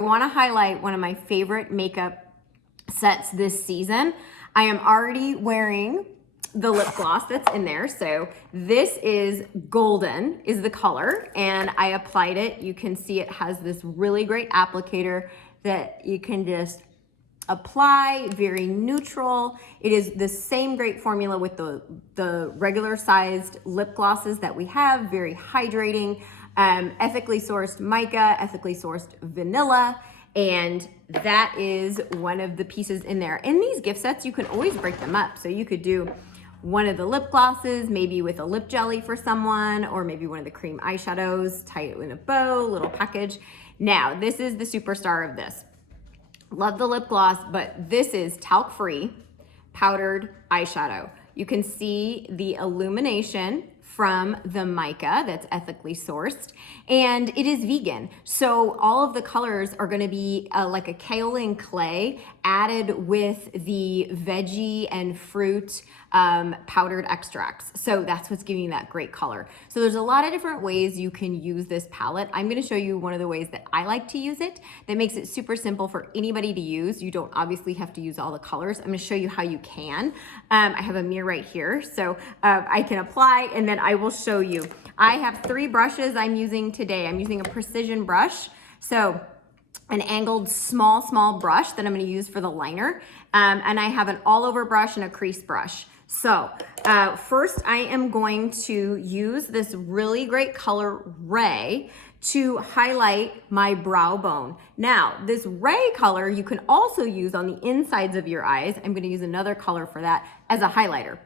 I want to highlight one of my favorite makeup sets this season. I am already wearing the lip gloss that's in there. So this is golden is the color, and I applied it. You can see it has this really great applicator that you can just apply, very neutral. It is the same great formula with the regular sized lip glosses that we have, very hydrating. Ethically sourced mica, ethically sourced vanilla, and that is one of the pieces in there. In these gift sets, you can always break them up. So you could do one of the lip glosses, maybe with a lip jelly for someone, or maybe one of the cream eyeshadows, tie it in a bow, little package. Now, this is the superstar of this. Love the lip gloss, but this is talc-free powdered eyeshadow. You can see the illumination from the mica that's ethically sourced, and it is vegan. So all of the colors are gonna be like a kaolin clay added with the veggie and fruit powdered extracts. So that's what's giving you that great color. So there's a lot of different ways you can use this palette. I'm gonna show you one of the ways that I like to use it that makes it super simple for anybody to use. You don't obviously have to use all the colors. I'm gonna show you how you can. I have a mirror right here, so I can apply, and then I will show you. I have 3 brushes I'm using today. I'm using a precision brush. So an angled small brush that I'm going to use for the liner. And I have an all over brush and a crease brush. So first I am going to use this really great color Ray to highlight my brow bone. Now, this Ray color you can also use on the insides of your eyes. I'm going to use another color for that as a highlighter.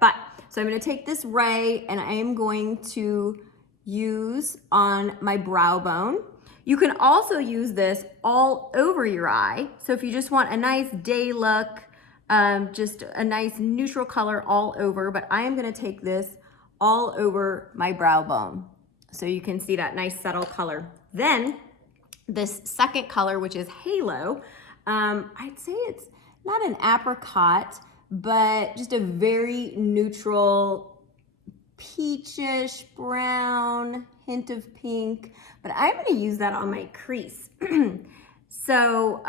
So I'm going to take this Ray and I am going to use on my brow bone. You can also use this all over your eye. So if you just want a nice day look, just a nice neutral color all over, but I am going to take this all over my brow bone. So you can see that nice subtle color. Then this second color, which is Halo, I'd say it's not an apricot, but just a very neutral peachish brown, hint of pink, but I'm going to use that on my crease. So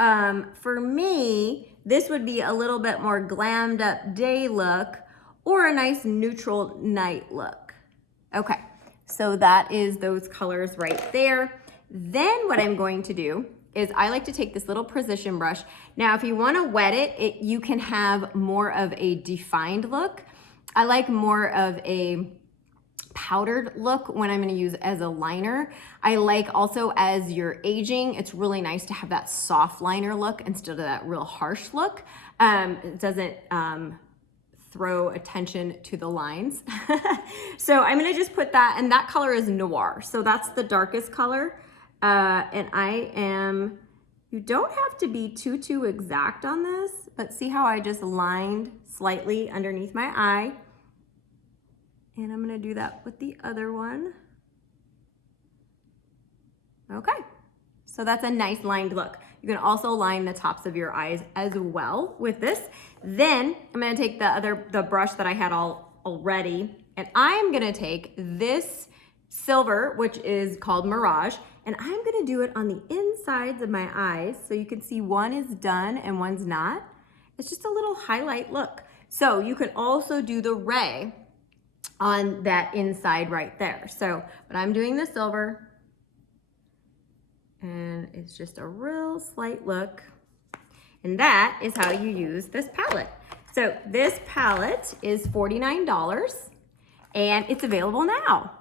for me, this would be a little bit more glammed up day look or a nice neutral night look. Okay, so that is those colors right there. Then what I'm going to do is I like to take this little precision brush. Now, if you want to wet it, you can have more of a defined look. I like more of a powdered look when I'm going to use as a liner. I like also as you're aging, it's really nice to have that soft liner look instead of that real harsh look. It doesn't throw attention to the lines. So I'm going to just put that, and that color is Noir. So that's the darkest color. And you don't have to be too exact on this, but see how I just lined slightly underneath my eye. And I'm gonna do that with the other one. Okay, so that's a nice lined look. You can also line the tops of your eyes as well with this. Then I'm gonna take the brush that I had already, and I'm gonna take this silver, which is called Mirage, and I'm gonna do it on the insides of my eyes so you can see one is done and one's not. It's just a little highlight look. So you can also do the Ray on that inside right there. So, but I'm doing the silver, and it's just a real slight look. And that is how you use this palette. So this palette is $49, and it's available now.